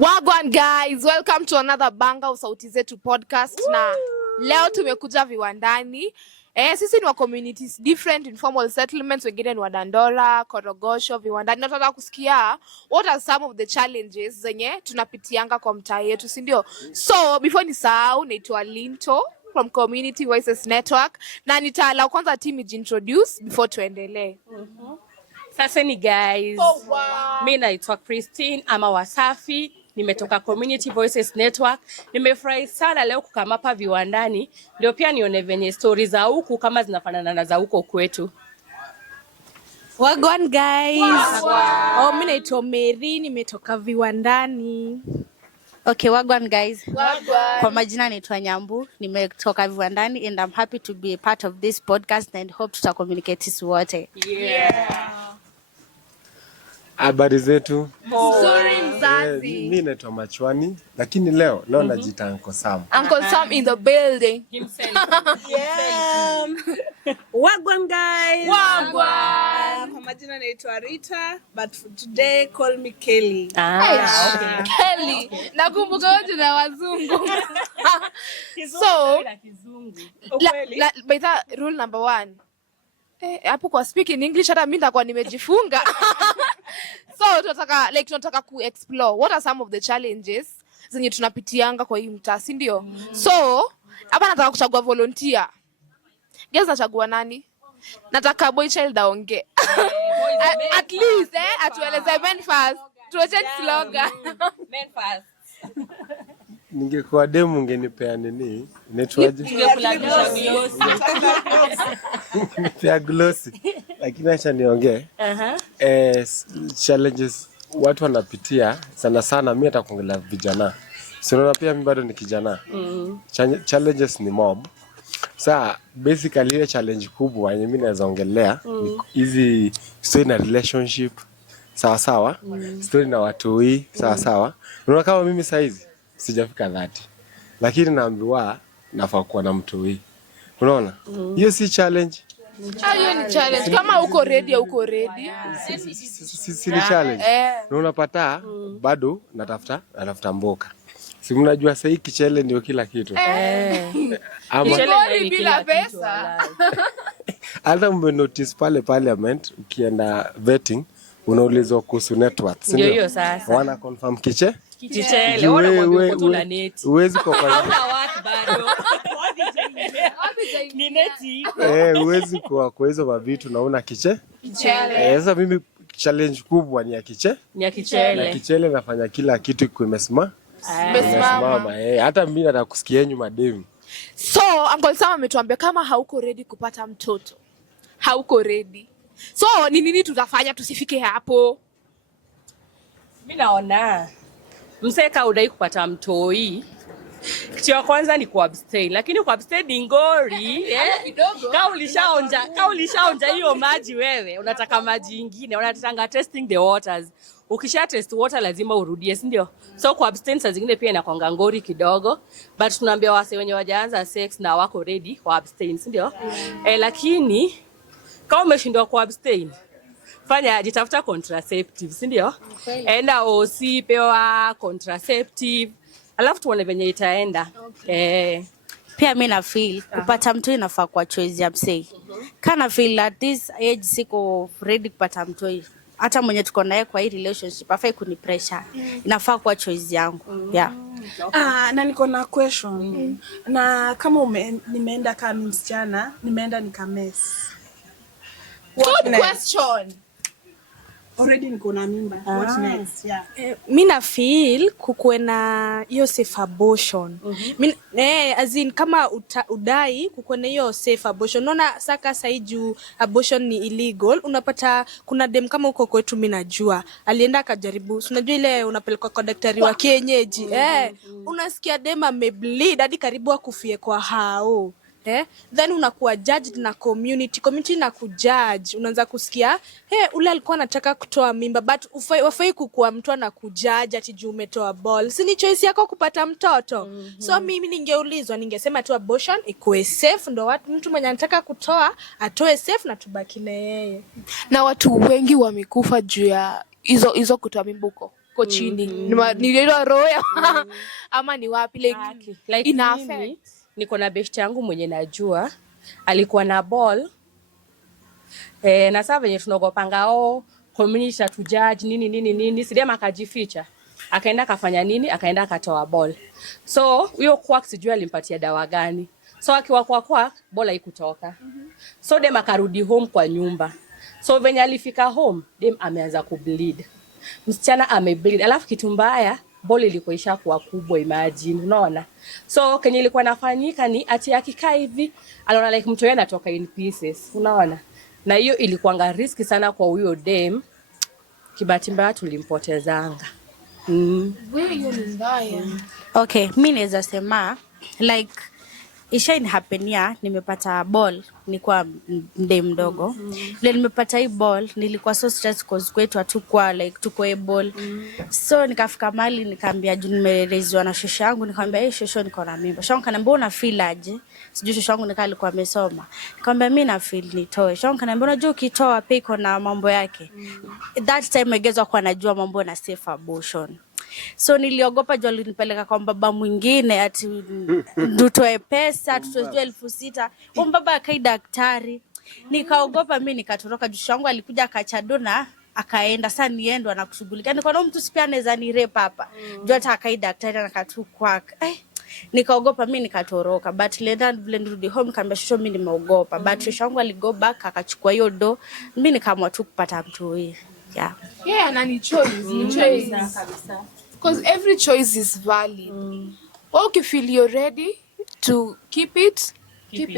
Wagwan guys, welcome to another Banga of Sauti Zetu podcast. Na leo tumekuja viwandani. Sisi ni wa communities different, informal settlements, wengine ni wa Dandora, Korogosho, viwandani. Nataka kusikia what are some of the challenges zenye tunapitianga kwa mtaa yetu, si ndio? So before nisahau, naitwa Linto from Community Voices Network na nitaala kwanza team introduce before tuendelee. Sasa ni guys. Mimi naitwa Christine ama Wasafi, nimetoka Community Voices Network. Nimefurahi sana leo kukama hapa viwandani. Ndio pia nione venye stories za huku kama zinafanana na za huko kwetu. Wagwan guys. Mimi naitwa Mary, nimetoka viwandani. Okay, wagwan guys. Wagwan. Kwa majina naitwa Nyambu, nimetoka viwandani and I'm happy to be a part of this podcast and hope to communicate sisi wote. Yeah. Habari zetu. Sorry mzazi. Mimi naitwa Machwani, lakini leo najiita Uncle Sam. Uncle Sam in the building. Himself. Yeah. Wagwan guys. Wagwan. Kwa majina naitwa Rita, but for today call me Kelly. Okay. Kelly. Nakumbuka wote na wazungu. So, by the rule number 1. Hapo kwa speak in English hata mimi ndakuwa nimejifunga. So tunataka ku explore what are some of the challenges zenye tunapitianga kwa hii mtaa, si ndio? So hapa nataka kuchagua volunteer. Guess nachagua nani? Nataka boy child aonge. At least atueleze men first. Tuache slogan. Men first. Ningekuwa demu ungenipea nini? Inaitwaje? Ningekula glossy. Ningepea glossy. Lakini acha niongee. Challenges watu wanapitia sana mimi nitakuongelea vijana. Si unaona pia mimi bado ni kijana. Challenges ni mob. Sasa basically ile challenge kubwa yenye mimi naweza ongelea ni hizi story na relationship. Sawa. Story na watu hii sawa. Unaona kama mimi saizi sijafika 30. Lakini naambiwa nafaa kuwa na mtu hii. Unaona? Hiyo si challenge. Hiyo ni challenge. Kama uko ready au uko ready. Si ni challenge. Na unapata bado natafuta mboka. Si mnajua sasa hii kichele ndio kila kitu. Kichele bila pesa. Hata mmenotice pale parliament ukienda vetting unaulizwa kuhusu net worth. Ndio hiyo sasa. Wana confirm kichele. Wana kwa neti. Uwezi kwa watu bado. Ni neti. Uwezi kwa hizo mavitu naona kichele. Sasa mimi challenge kubwa ni ya kichele. Ni kichele. Na kichele nafanya kila kitu kumesimama. Hata mimi nataka kusikia nyuma mademu. So Uncle Sam ametuambia kama hauko ready kupata mtoto. Hauko ready. So ni nini tutafanya tusifike hapo? Mimi naona mseka udai kupata mtoi. Kitu ya kwanza ni kuabstain, lakini kuabstain ni ngori, Kaulishaonja hiyo maji wewe, unataka maji ingine, unataka testing the waters. Ukisha test water lazima urudie, si ndio? So kuabstain saa zingine pia inakuanga ngori kidogo, but tunaambia wase wenye wajaanza sex na wako ready kuabstain, si ndio? Lakini kama umeshindwa kuabstain, jitafuta contraceptive, si ndio? Enda OC pewa contraceptive. Alafu tuone venye itaenda. Pia mimi na feel kupata mtu inafaa kwa choice ya msei. Kana feel at this age siko ready kupata mtu. Hata mwenye tuko naye kwa hii relationship afai kuni pressure. Inafaa kwa choice yangu. Yeah. Na niko na question. Na kama nimeenda kama msichana, nimeenda nikamess. Good question. Already niko na mimba. What next? Yeah. Mimi na feel kukuwe na hiyo safe abortion. As in kama udai kukuwe na hiyo safe abortion. Unaona saka saiju abortion ni illegal. Unapata kuna dem kama uko kwetu mimi najua. Alienda akajaribu. Unajua ile unapelekwa kwa daktari wa kienyeji. Unasikia dem amebleed hadi karibu akufie kwa hao. Then unakuwa judged na community na kujudge. Unaanza kusikia ule alikuwa anataka kutoa mimba but wafai kukua mtu na kujudge ati juu umetoa ball. Si ni choice yako kupata mtoto. So mimi ningeulizwa ningesema tu abortion ikuwe safe, ndo mtu mwenye anataka kutoa atoe safe na tubaki na yeye. Na watu wengi wamekufa juu ya hizo kutoa mimba huko. huko chini. Ni ile roho ama ni wapi like ina affect. Niko na best yangu mwenye najua alikuwa na ball na sasa venye tunogopanga community to judge nini Sidema akajificha. Akaenda kafanya nini? Akaenda akatoa ball. So huyo quack sijui alimpatia dawa gani. So akiwa kwa ball haikutoka. So dem akarudi home kwa nyumba. So venye alifika home, dem ameanza kubleed. Msichana amebleed. Alafu kitu mbaya, ball ilikuwa ishakuwa kubwa, imagine, unaona? So kenye ilikuwa nafanyika ni ati akikaa hivi, anaona like mtu yeye anatoka in pieces, unaona? Na hiyo ilikuanga riski sana kwa huyo dem. Kibahati mbaya tulimpotezanga. Wewe hiyo ni mbaya. Okay, mimi naweza sema like ishaini hapenia, nimepata ball nilikuwa mdem mdogo. Vile nimepata hii ball nilikuwa so stressed cause kwetu hatukuwa like tuko able. So nikafika mahali nikaambia juu nimeelezwa na shosho yangu, nikamwambia shosho niko na mimba. Shosho kaniambia una feel aje? Sijui shosho yangu alikuwa amesoma. Nikamwambia mimi na feel nitoe. Shosho kaniambia unajua ukitoa pia iko na mambo yake. That time egezwa kwa najua mambo na safe abortion. So niliogopa juu alinipeleka kwa baba mwingine ati tutoe pesa, tutoe 6,000. Baba akai daktari. Nikaogopa mimi nikatoroka juu shangu alikuja akachadona akaenda. Sasa niendwa na kushughulika. Niko na mtu sipia anaweza ni rape hapa. Juu hata akai daktari anakatukwa. Nikaogopa mimi nikatoroka. But later vile nirudi home kaambia shosho mimi nimeogopa. But shangu aligo back akachukua hiyo do. Mimi nikaamua tu kupata mtu huyu. Yeah, na ni choice. Ni choice kabisa. Because every choice is valid. Okay, feel you're ready to keep it,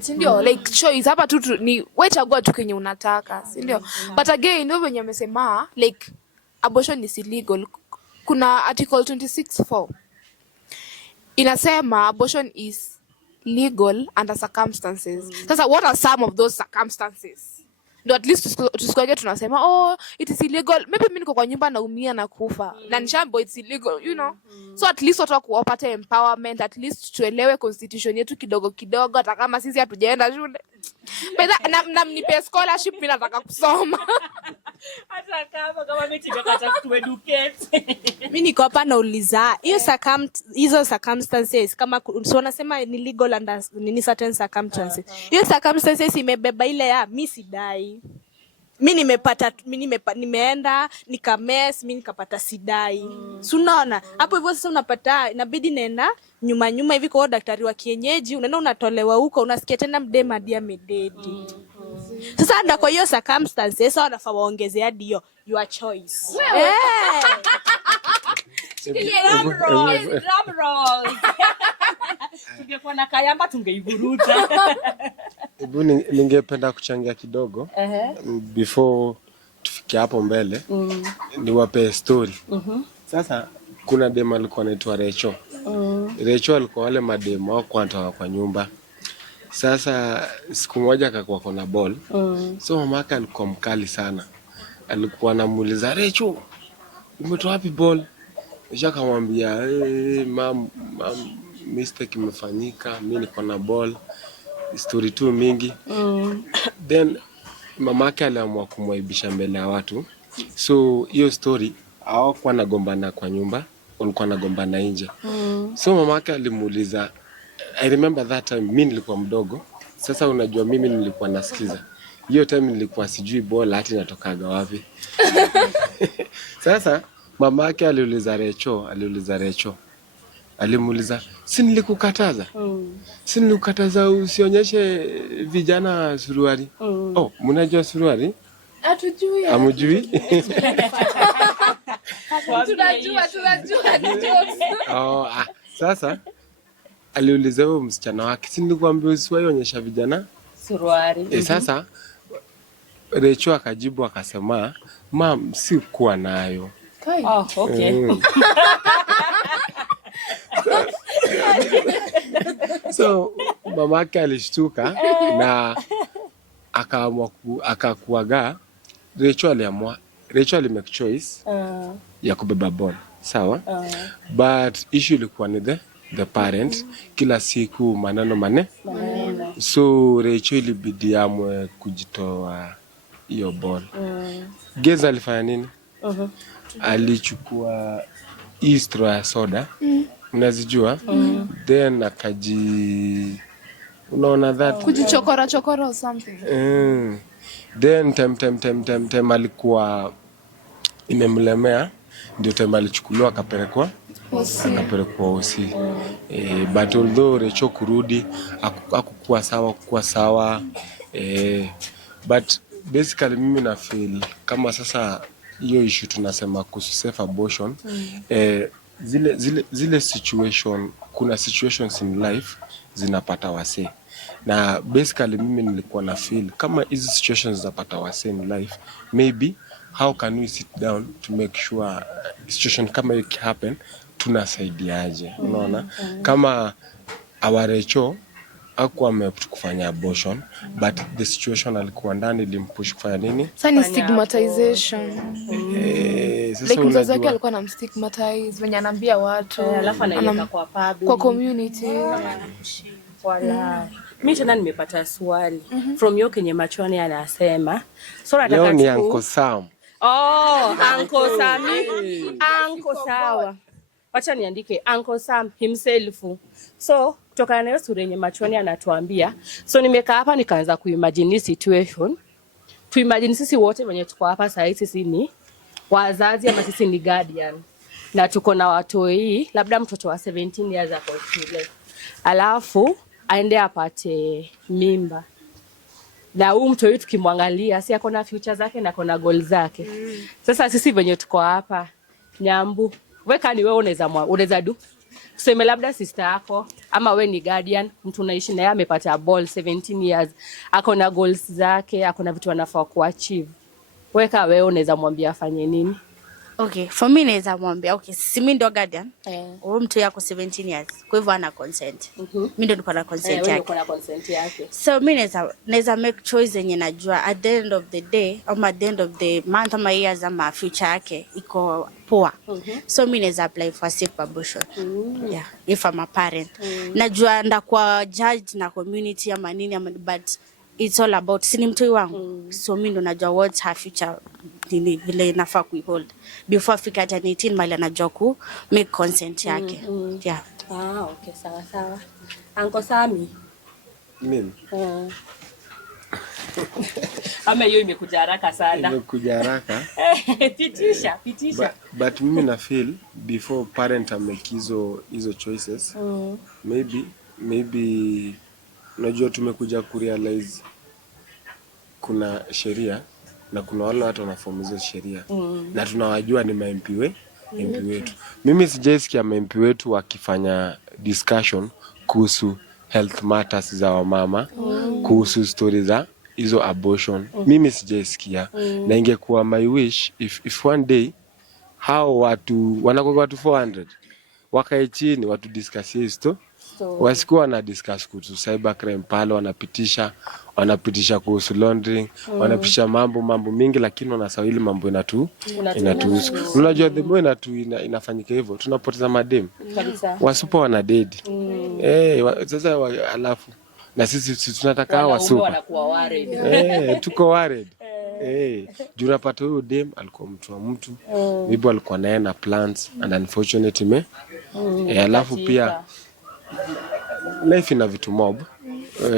sindio? Like choice hapa tu ni wewe chagua tu kenye unataka, sindio? But again, ndio venye amesema like abortion is illegal. Kuna article 26(4) inasema abortion is legal under circumstances. Sasa what are some of those circumstances? Do at least tusikwage tunasema it is illegal. Maybe mimi niko kwa nyumba naumia na kufa. Na nishambo it's illegal, you know. So at least watu kuwapata empowerment, at least tuelewe constitution yetu kidogo hata kama sisi hatujaenda shule. Na mnipe scholarship mimi nataka kusoma. Hata kama mimi nimekata kueducate. Mimi niko hapa nauliza hizo circumstances kama so wanasema ni legal under ni certain circumstances. Hiyo circumstances imebeba ile ya mimi sidai. Mimi nimeenda nikamess, mimi nikapata sidai. So unaona hapo hivyo sasa unapata inabidi nenda nyuma hivi kwa daktari wa kienyeji, unaenda unatolewa huko, unasikia tena mdema dia mededi. Sasa ndio kwa hiyo circumstances sasa wanafaa waongezea dio your choice. Drum roll. Tungekuwa na Kayamba tungeivuruta. Hebu ningependa kuchangia kidogo before tufike hapo mbele. Niwape story. Sasa kuna dem alikuwa anaitwa Recho. Recho alikuwa wale madem wao kwa nyumba. Sasa siku moja akakuwa kuna ball. So mamake alikuwa mkali sana. Alikuwa anamuuliza Recho, umetoa wapi ball? Kisha akamwambia mam mistake imefanyika, mimi niko na ball. Story tu mingi. Then mamake aliamua kumwaibisha mbele ya watu. So hiyo story hawakuwa nagombana kwa nyumba, walikuwa nagombana nje. So mamake alimuuliza, I remember that time mimi nilikuwa mdogo. Sasa unajua mimi nilikuwa nasikiza. Hiyo time nilikuwa sijui ball hata inatokaga wapi. Sasa mamake aliuliza Recho. Alimuuliza, si nilikukataza? Si nilikukataza usionyeshe vijana suruali? Mnajua suruali? Hatujui. Hamjui? Tunajua. Sasa aliuliza huyo msichana wake, si nilikwambia usionyesha vijana suruali? Sasa Recho akajibu akasema, mam, si kuwa nayo. Okay. So mamake alishtuka na akakuaga. Recho alimake choice ya kubeba ball, sawa? But issue ilikuwa ni the parent. Kila siku maneno. So Recho ilibidi amwe kujitoa hiyo ball. Geza alifanya nini? alichukua hii straw ya soda, unazijua, then unaona that kujichokora or something. Then time alikuwa imemlemea, ndio time alichukuliwa akapelekwa hosi. But although Recho kurudi hakukuwa sawa, but basically mimi na feel kama sasa hiyo issue tunasema kuhusu safe abortion, zile situation, kuna situations in life zinapata wase, na basically mimi nilikuwa na feel kama hizi situations zinapata wase in life, maybe how can we sit down to make sure situation kama hiyo happen, tunasaidiaje? Unaona, kama Awarecho hakuwa ameopt kufanya abortion, but the situation alikuwa ndani ilimpush kufanya nini? Sasa ni stigmatization. Sasa mzazi wake alikuwa anamstigmatize, wenye anaambia watu, alafu anaiweka kwa public, kwa community. Wala. Mimi tena nimepata swali from yo kenye Machoni anasema. So nataka leo ni Uncle Sam. Uncle Sami. Uncle sawa. Wacha niandike Uncle Sam himself. So kutokana na hiyo sura yenye Machoni anatuambia, so nimekaa hapa nikaanza kuimagine situation. Tuimagine sisi wote wenye tuko hapa sasa, sisi ni wazazi ama sisi ni guardian, na tuko na watoi, labda mtoto wa 17 years ako shule, alafu aende apate mimba, na huyu mtoi tukimwangalia si ako na future zake na ako na goal zake. Sasa sisi wenye tuko hapa, Nyambu, weka ni wewe unaweza do, tuseme labda sister yako ama we ni guardian, mtu unaishi naye amepata ball 17 years, ako na goals zake, ako na vitu anafaa kuachieve, weka wewe unaweza mwambia afanye nini? Okay, for me naweza mwambia, okay, si mimi ndo guardian. Huyu mtu yako 17 years. Kwa hivyo ana consent. Mimi ndo niko na consent yake. So mimi naweza make choice yenye najua at the end of the day or at the end of the month ama years ama future yake iko poa. So mimi naweza apply for safe abortion. Yeah, if I'm a parent. Najua ndakuwa judged na community ama nini, but it's all about sini mtoi wangu. So mimi ndo najua what's her future, nini vile nafaa kuihold before fika hata 18 mali anajua ku make consent yake. Yeah. Okay, sawa. Uncle Sami. Mimi. Ama hiyo imekuja haraka sana. Imekuja haraka. Pitisha. But mimi na feel before parent make hizo choices, maybe unajua tumekuja kurealize kuna sheria na kuna wale watu wanaform hizo sheria, na tunawajua ni MP wetu. Mimi sijaisikia MP wetu wakifanya discussion kuhusu health matters za wamama, kuhusu stories za hizo abortion. Mimi sijaisikia, na ingekuwa my wish if one day hao watu wanakuwa watu 400 wakae chini watu discuss hizo, wasikuwa na discuss kuhusu cybercrime pale, wanapitisha kuhusu laundering, wanapitisha mambo mingi, lakini wanasawili mambo inatuhusu. Unajua the boy inafanyika hivyo, tunapoteza madem wasupa wana dedi. Sasa alafu na sisi tunataka wasupa tuko worried. Juu unapata huyo dem alikuwa mtu wa mtu, maybe alikuwa naye na plans, and unfortunately alafu pia life ina vitu mob.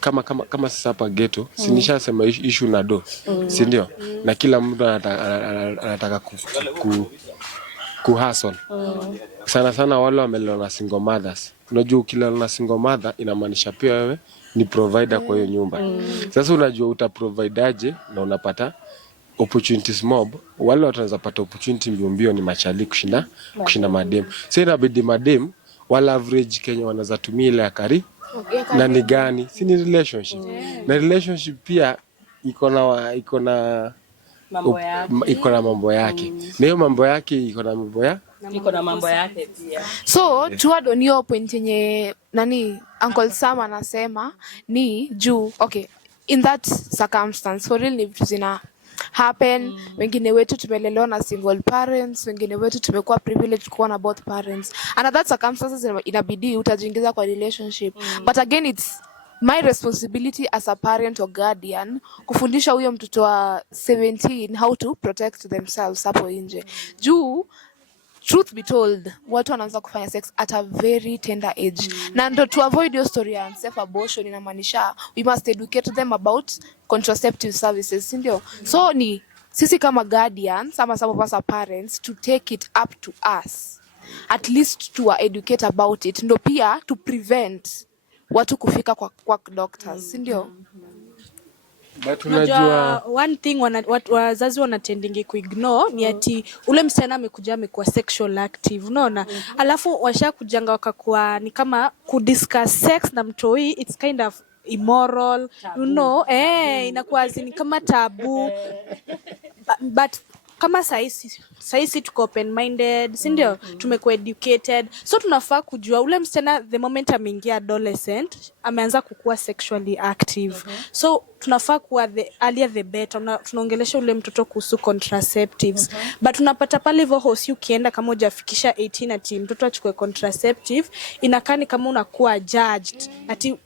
Kama sasa hapa ghetto, si nishasema issue na do, si ndio? Na kila mtu anataka ku hustle. Sana wale wamelelewa na single mothers. Unajua ukilelewa na single mother inamaanisha pia wewe ni provider kwa hiyo nyumba. Sasa unajua utaprovideaje na unapata opportunities mob. Wale wataweza pata opportunity mbio ni machali kushinda madem. Sasa inabidi madem wala average Kenya wanaweza tumia ile akari na ni gani? Si ni relationship. Na relationship pia iko na mambo yake. Na hiyo mambo yake iko na mambo yake pia. So tuado niyo point yenye Uncle Sam anasema ni juu, okay, in that circumstance for real ni vitu zina happen. Wengine wetu tumelelewa na single parents, wengine wetu tumekuwa privileged kuwa na both parents, and that circumstances inabidi utajiingiza kwa relationship. But again, it's my responsibility as a parent or guardian kufundisha huyo mtoto wa 17 how to protect themselves hapo nje. Juu truth be told, watu wanaanza kufanya sex at a very tender age. Na ndo to avoid your story and self abortion, inamaanisha we must educate them about contraceptive services, ndio? So ni sisi kama guardians, some of us are parents, to take it up to us, at least to educate about it, ndo pia to prevent watu kufika kwa doctors, ndio? But unajua one thing wazazi wanatendingi kuignore ni ati ule msichana amekuja amekuwa sexual active, unaona? Alafu washakujanga wakakuwa ni kama kudiscuss sex na mtoi, it's kind of immoral, you know, inakuwa ni kama tabu. But kama saisi tuko open minded, si ndio? Tumekuwa educated, so tunafaa kujua ule msichana the moment ameingia adolescent ameanza kukua sexually active. So tunafaa kuwa the earlier the better. Tunaongelesha ule mtoto kuhusu contraceptives. But unapata pale hivyo hosi ukienda kama hujafikisha 18 ati mtoto achukue contraceptive, inakani kama unakuwa judged.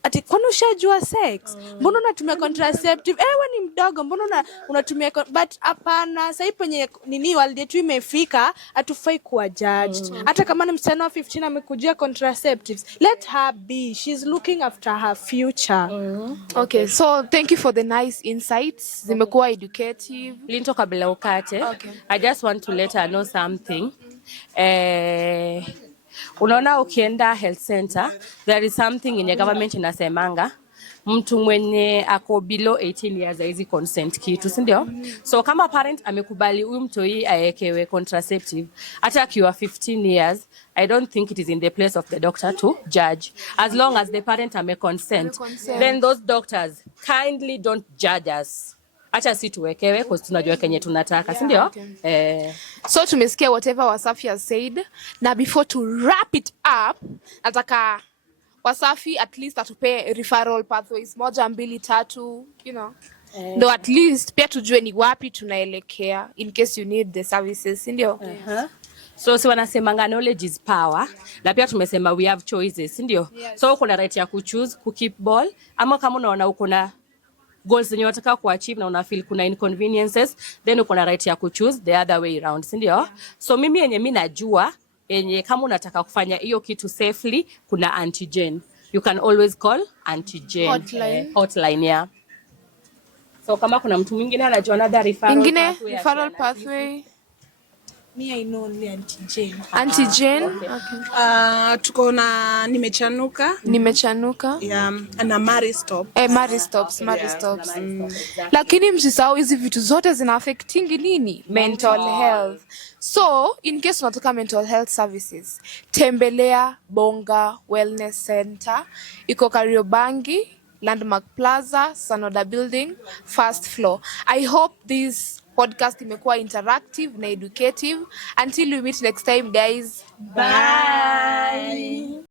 Ati kwani ushajua sex? Mbona unatumia contraceptive? Wewe ni mdogo, mbona unatumia but hapana, sasa penye nini world yetu imefika, hatufai kuwa judged. Hata kama ni msichana wa 15 amekujia contraceptives, let her be. She's looking after her future. Okay, so thank you for the nice insights. Zimekuwa educative. Linto kabla ukate. Okay. I just want to let her know something. Unaona ukienda health center, there is something in the government inasemanga mtu mwenye ako below 18 years haizi consent kitu, si ndio? So kama parent amekubali huyu mtoi aekewe contraceptive hata akiwa 15 years, I don't think it is in the place of the doctor to judge. As long as the parent ameconsent, then those doctors kindly don't judge us. Acha si tuwekewe kwa tunajua kenye tunataka, si ndio? So tumesikia whatever Wasafi has said, na before to wrap it up, nataka Wasafi at least atupe referral pathways 1, 2, 3, you know. Ndo at least pia tujue ni wapi tunaelekea in case you need the services, ndio? So si wanasemanga knowledge is power, na pia tumesema we have choices, ndio? So uko na right ya kuchoose keep ball, ama kama unaona uko na goals zenye unataka kuachieve na una feel kuna inconveniences, then uko na right ya kuchoose the other way around, si ndio? So mimi najua yenye kama unataka kufanya hiyo kitu safely, kuna Antigen. You can always call Antigen hotline, yeah. So kama kuna mtu mwingine anajua another referral pathway. Me I know only Antigen. Okay. Tuko na nimechanuka na Maristop. Maristops. Lakini msisahau hizi vitu zote zina affecting nini? Mental health. So in case unataka mental health services, tembelea Bonga Wellness Center. Iko Kariobangi, Landmark Plaza, Sanoda Building, first floor. I hope this podcast imekuwa interactive na educative. Until we meet next time, guys. Bye.